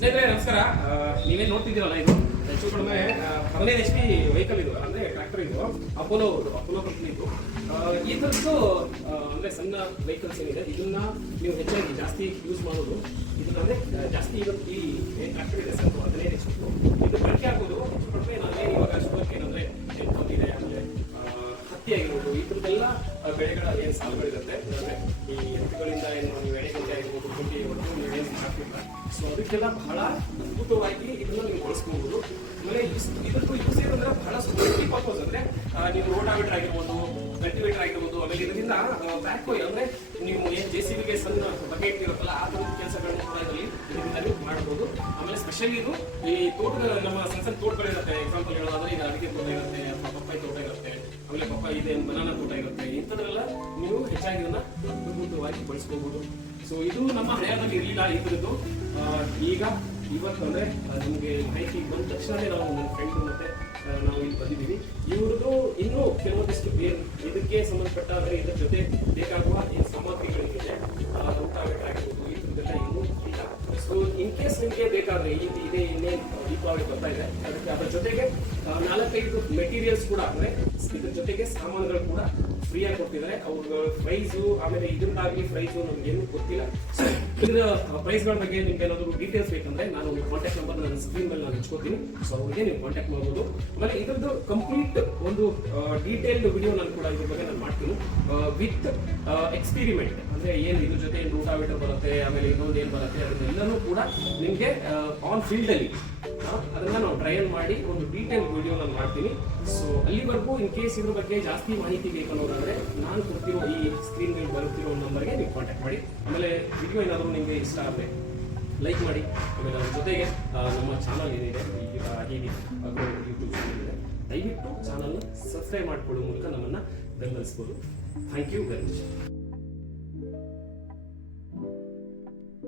ಸ್ನೇಹಿತರೆ ನಮಸ್ಕಾರ. ನೀವೇನು ನೋಡ್ತಿದ್ದೀರಲ್ಲ ಇದು? ಹೆಚ್ಚು ಕಡಿಮೆ ಹದಿನೈದು ಎಚ್ ಪಿ ವೆಹಿಕಲ್ ಇದು ಅಂದ್ರೆ ಟ್ರ್ಯಾಕ್ಟರ್ ಇದು ಅಪೋಲೋ ಅಪೋಲೋ ಕಂಪ್ನಿ ಇದು. ಈ ಥರದ್ದು ಅಂದರೆ ಅಂದ್ರೆ ಸಣ್ಣ ವೆಹಿಕಲ್ಸ್ ಏನಿದೆ ಇದನ್ನ ನೀವು ಹೆಚ್ಚಾಗಿ ಜಾಸ್ತಿ ಯೂಸ್ ಮಾಡೋದು. ಇದನ್ನ ಅಂದ್ರೆ ಜಾಸ್ತಿ ಇವತ್ತು ಈ ಟ್ರ್ಯಾಕ್ಟರ್ ಇದೆ ಸರ್ ಹದಿನೈದು ಎಚ್ ಇದು ಬಳಕೆ ಆಗೋದು ಹೆಚ್ಚು ಕಡಿಮೆ ನಾನೇ ಇವಾಗ ಶುಗರ್ ಏನಂದ್ರೆ ಇದೆ ಆಮೇಲೆ ಆ, ಹತ್ತಿ ಆಗಿರ್ಬೋದು ಈ ಥರದ್ದೆಲ್ಲ ಬೆಳೆಗಳ ಏನು ಸಾಲುಗಳಿರುತ್ತೆ ಸೊ ಅದಕ್ಕೆಲ್ಲ ಬಹಳ ಅದ್ಭುತವಾಗಿ ಇದನ್ನ ನೀವು ಬಳಸ್ಕೊಬಹುದು ಆಮೇಲೆ ಇದಕ್ಕೂ ಯೂಸ್ ಏನಂದ್ರೆ ಬಹಳ ಸೇಫ್ಟಿ ಪರ್ಪಸ್ ಅಂದ್ರೆ ನೀವು ರೋಟಾವೇಟರ್ ಆಗಿರ್ಬೋದು ಕಲ್ಟಿವೇಟರ್ ಆಗಿರ್ಬೋದು, ಆಮೇಲೆ ಇದರಿಂದ ಬ್ಯಾಕ್ ಅಂದ್ರೆ ನೀವು ಏನ್ ಜೆ ಸಿ ಬಿಗೆ ಸಣ್ಣ ಬಕೆಟ್ ಇರುತ್ತಲ್ಲ ಆ ತರ ಕೆಲಸಗಳನ್ನ ಕೂಡ ಇದರಲ್ಲಿ ಇದರಿಂದ ನೀವು ಮಾಡಬಹುದು ಆಮೇಲೆ ಸ್ಪೆಷಲಿ ಇದು ಈ ತೋಟ ನಮ್ಮ ಸಣ್ಣ ಸಣ್ಣ ತೋಟಗಳಿರುತ್ತೆ ಎಕ್ಸಾಂಪಲ್ ಹೇಳೋದಾದ್ರೆ ಈಗ ಅಡಿಕೆ ತೋಟ ಇರುತ್ತೆ, ಅಥವಾ ಪಪ್ಪಾಯಿ ತೋಟ ಇರುತ್ತೆ, ಆಮೇಲೆ ಪಪ್ಪಾಯಿ ಇದೆ ಬನಾನಾ ತೋಟ ಇರುತ್ತೆ, ಇಂಥದ್ರೆಲ್ಲ ನೀವು ಹೆಚ್ಚಾಗಿ ಇದನ್ನ ಅದ್ಭುತವಾಗಿ ಬಳಸ್ಕೋಬಹುದು ಸೊ ಇದು ನಮ್ಮ ಹಳೆಯದಲ್ಲಿ ಇರಲಿಲ್ಲ ಇದ್ರದ್ದು ಈಗ ಇವತ್ತು ನಿಮಗೆ ನಮ್ಗೆ ಮಾಹಿತಿ ಬಂದ ತಕ್ಷಣವೇ ನಾವು ನನ್ನ ಫ್ರೆಂಡ್ ಮತ್ತೆ ನಾವು ಇಲ್ಲಿ ಬಂದಿದ್ದೀವಿ. ಇವ್ರದ್ದು ಇನ್ನೂ ಕೆಲವೊಂದಿಷ್ಟು ಬೇರೆ ಇದಕ್ಕೆ ಸಂಬಂಧಪಟ್ಟ ಅಂದ್ರೆ ಇದ್ರ ಜೊತೆ ಬೇಕಾಗುವ ಈ ಸಾಮಗ್ರಿಗಳಿದೆ ಊಟ ಆಗಿರ್ಬೋದು ಇದ್ರದ್ದೆಲ್ಲ ಇನ್ನೂ ಇಲ್ಲ. ಸೊ ಇನ್ ಕೇಸ್ ನಿಮಗೆ ಬೇಕಾದ್ರೆ ಈ ಇದೇ ಇನ್ನೇ ದೀಪಾವಳಿ ಬರ್ತಾ ಇದೆ. ಅದಕ್ಕೆ ಅದರ ಜೊತೆಗೆ ನಾಲ್ಕೈದು ಮೆಟೀರಿಯಲ್ಸ್ ಕೂಡ ಅಂದ್ರೆ ಇದ್ರ ಜೊತೆಗೆ ಸಾಮಾನುಗಳು ಕೂಡ ಫ್ರೀಯಾಗಿ ಕೊಡ್ತಿದ್ದಾರೆ ಅವ್ರ ಪ್ರೈಸು ಆಮೇಲೆ ಇದ್ರದ್ದಾಗಲಿ ಪ್ರೈಸು ನಮಗೇನು ಗೊತ್ತಿಲ್ಲ. So, ಇದ್ರ ಪ್ರೈಸ್ಗಳ ಬಗ್ಗೆ ನಿಮ್ಗೆ ಏನಾದರೂ ಡೀಟೇಲ್ಸ್ ಬೇಕಂದ್ರೆ ನಾನು ನಿಮ್ಮ ಕಾಂಟ್ಯಾಕ್ಟ್ ನಂಬರ್ ನನ್ನ ಸ್ಕ್ರೀನ್ ಮೇಲೆ ನಾನು ಹಚ್ಕೋತೀನಿ ಸೊ ಅವ್ರಿಗೆ ನೀವು ಕಾಂಟ್ಯಾಕ್ಟ್ ಮಾಡ್ಬೋದು. ಆಮೇಲೆ ಇದ್ರದ್ದು ಕಂಪ್ಲೀಟ್ ಒಂದು ಡೀಟೇಲ್ಡ್ ವಿಡಿಯೋ ನಾನು ಕೂಡ ಇದ್ರ ಬಗ್ಗೆ ನಾನು ಮಾಡ್ತೀನಿ. ವಿತ್ ಎಕ್ಸ್ಪಿರಿಮೆಂಟ್ ಅಂದ್ರೆ ಏನು ಇದ್ರ ಜೊತೆ ಏನು ರೂಟಾವೇಟರ್ ಬರುತ್ತೆ, ಆಮೇಲೆ ಇನ್ನೊಂದು ಏನು ಬರುತ್ತೆ, ಅದನ್ನೆಲ್ಲನೂ ಕೂಡ ನಿಮಗೆ ಆನ್ ಫೀಲ್ಡ್ ಅದನ್ನ ನಾವು ಟ್ರಯಲ್ ಮಾಡಿ ಒಂದು ಡೀಟೇಲ್ ವಿಡಿಯೋ ನಾನು ಮಾಡ್ತೀನಿ. ಸೊ ಅಲ್ಲಿವರೆಗೂ ಇನ್ ಕೇಸ್ ಇದ್ರ ಬಗ್ಗೆ ಜಾಸ್ತಿ ಮಾಹಿತಿ ಬೇಕು ಅನ್ನೋದಾದ್ರೆ ನಾನು ಕೊಡ್ತಿರೋ ಈ ಸ್ಕ್ರೀನ್ ಮೇಲೆ ಬರುತ್ತಿರೋ ನಂಬರ್ಗೆ ನೀವು ಕಾಂಟ್ಯಾಕ್ಟ್ ಮಾಡಿ. ಆಮೇಲೆ ವಿಡಿಯೋ ಏನಾದರೂ ನಿಮಗೆ ಇಷ್ಟ ಆದರೆ ಲೈಕ್ ಮಾಡಿ. ಆಮೇಲೆ ಅದ್ರ ಜೊತೆಗೆ ನಮ್ಮ ಚಾನಲ್ ಏನಿದೆ ಅಗ್ರೋ ಯೂಟ್ಯೂಬ್ ಚಾನಲ್ ಇದೆ. ದಯವಿಟ್ಟು ಚಾನಲ್ನ ಸಬ್ಸ್ಕ್ರೈಬ್ ಮಾಡ್ಕೊಳ್ಳೋ ಮೂಲಕ ನಮ್ಮನ್ನು ಬೆಂಬಲಿಸ್ಬೋದು. Thank you very much